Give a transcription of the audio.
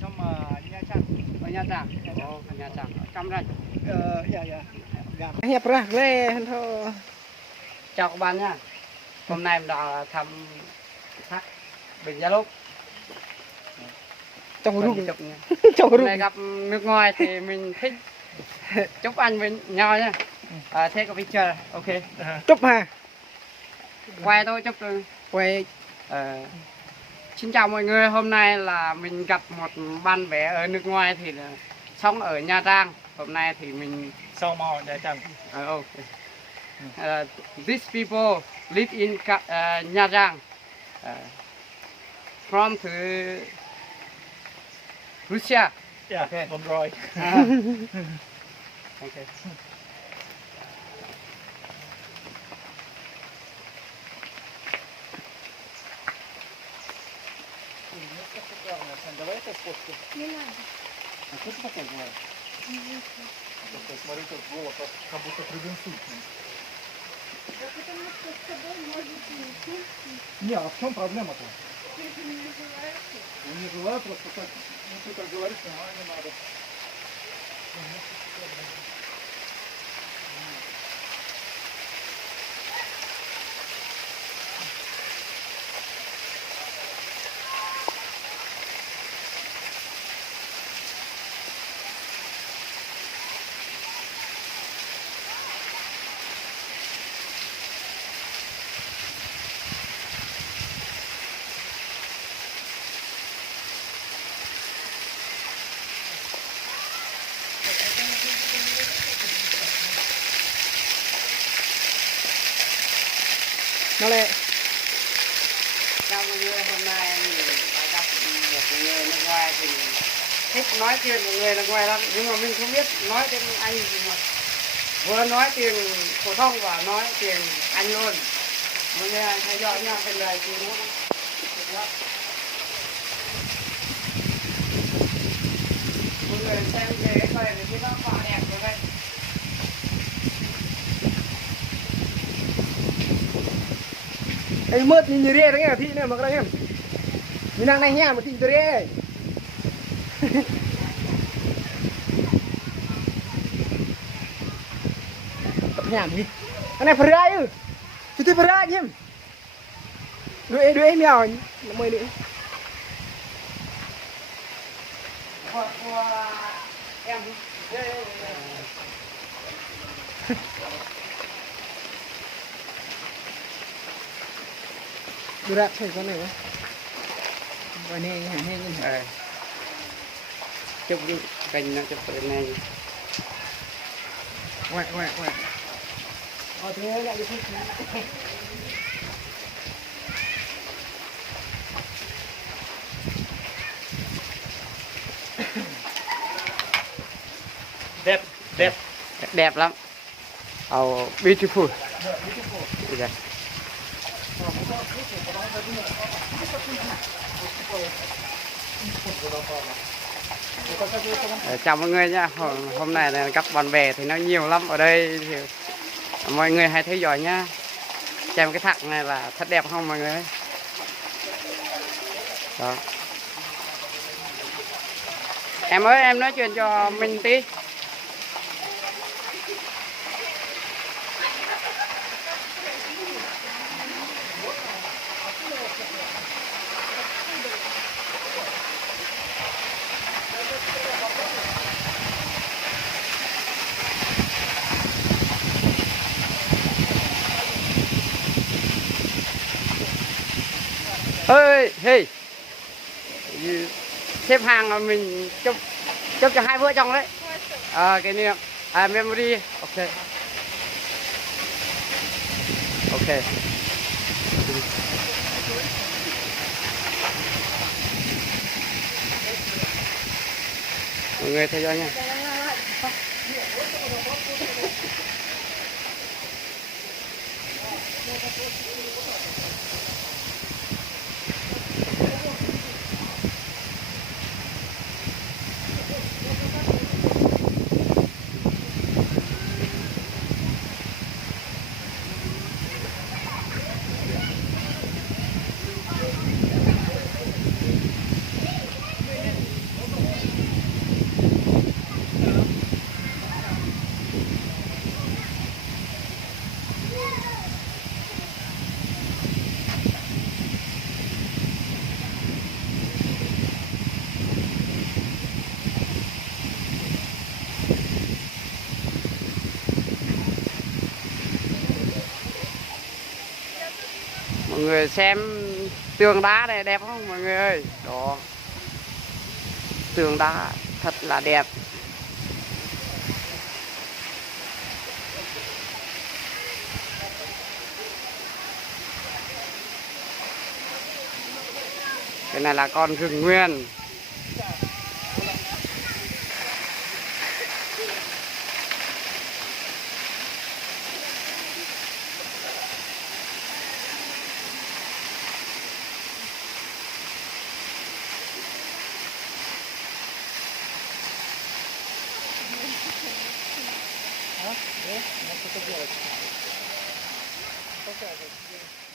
trong Nha Trang. Ở Nha Trang. Ồ, ở Nha Trang. Cam Ranh. Dạ. Dạ. Hiệp ra lên thôi. Chào các bạn nha. Hôm nay mình đã thăm thác Bình Gia Lốp. Trong rung. Chụp nha. Trong Hôm rung. nay gặp nước ngoài thì mình thích chụp ảnh với nhau nha. Take a picture, ok. Chụp ha. Quay thôi, chụp thôi. Quay. Xin chào mọi người, hôm nay là mình gặp một bạn bè ở nước ngoài thì là sống ở Nha Trang. Hôm nay thì mình Sau mò Nha Trang. these people live in Nha Trang. From to Russia. Dạ, Ok. đúng rồi. Okay. Давай это сфоткай. Не надо. А что ты такое говоришь? Смотри, как голос, как будто прединсультный. Да потому что с тобой может не Не, а в чем проблема-то? ты же не желаешь. Я не желаю, просто так, ну ты так говоришь, нормально надо. Nó lẹ. Chào mọi người, hôm nay mình đã gặp một người nước ngoài thì thích nói chuyện với người nước ngoài lắm, nhưng mà mình không biết nói tiếng Anh gì mà vừa nói tiếng phổ thông và nói tiếng Anh luôn. Mọi người theo dõi nhauเป็นlời thì nó mọi người xem về cái cây này thì nó quả đẹp như vậy. Anh mượt nhìn rê đấy nghe thị này mà các anh em. Nhìn năng này nha mà thị rê. Tập nhảm đi. Cái này phải ra ư. Chú tôi phải ra chứ em. Đuổi em mèo. Nó mời nữa. Của em Đưa ra thấy con này. Rồi nè hả nè nhìn. chụp đi cành nó chụp cái này. Quẹt. Thế lại đi thích. Đẹp, đẹp. Đẹp lắm. Oh, beautiful. Yeah. Chào mọi người nha. Hôm nay là gặp bạn bè thì nó nhiều lắm ở đây thì mọi người hãy theo dõi nhá. Xem cái thác này là thật đẹp không mọi người? Đó. Em ơi, em nói chuyện cho mình tí. Ơi, hey. Xếp hàng là mình chụp cho hai vợ chồng đấy. Cái niệm. Memory. Ok. Ok. Mọi người theo dõi nha. người xem tường đá này đẹp không mọi người ơi? Đó, tường đá thật là đẹp. Cái này là con rừng nguyên. А? Да? Ну, что-то делать. Показывай.